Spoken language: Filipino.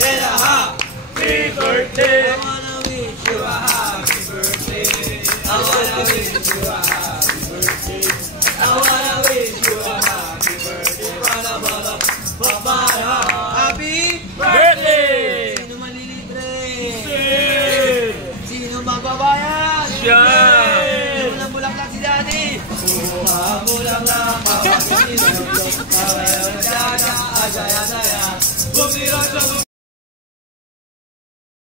and a happy birthday. I wanna wish you a happy birthday. I wanna wish you a happy birthday. I wanna wish you a happy birthday. From my heart. Happy Birthday! Sino malilibre? Sid! Sino magbabayad? Siya! Sino lang bulaklak si Daddy? Bulaklak, papagin, bumira sa